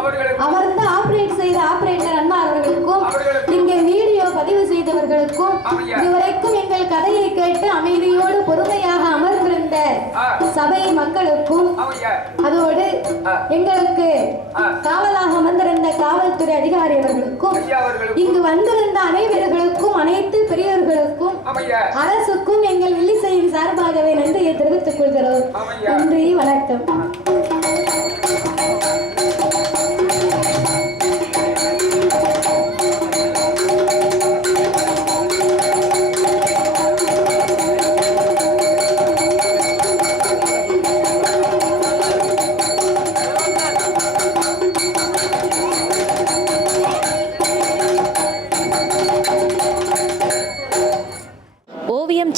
அவர்களுக்கும். அமர்ந்து ஆபரேட் செய்த ஆபரேட்டர் அண்ணா அவர்களுக்கும். இங்கே வீடியோ பதிவு செய்தவர்களுக்கும். இதுவரைக்கும் எங்கள் கதையை கேட்டு அமைதியோடு பொறுமையாக அமர்ந்திருந்த. சபை மக்களுக்கும் அதோடு. எங்களுக்கு. காவலாக அமர்ந்திருந்த காவல்துறை அதிகாரி அவர்களுக்கும் இங்கு வந்திருந்த அனைவர்களுக்கும் அனைத்து பெரியவர்களுக்கும் அரசுக்கும் எங்கள் வில்லிசையின் சார்பாகவே நன்றியை தெரிவித்துக் கொள்கிறோம். நன்றி வணக்கம்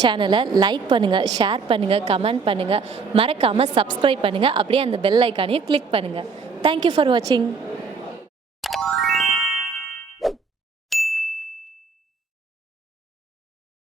சேனலை லைக் பண்ணுங்கள் ஷேர் பண்ணுங்கள் கமெண்ட் பண்ணுங்கள் மறக்காமல் சப்ஸ்கிரைப் பண்ணுங்கள் அப்படியே அந்த பெல் ஐக்கானையும் கிளிக் பண்ணுங்கள் தேங்க்யூ ஃபார் வாட்சிங்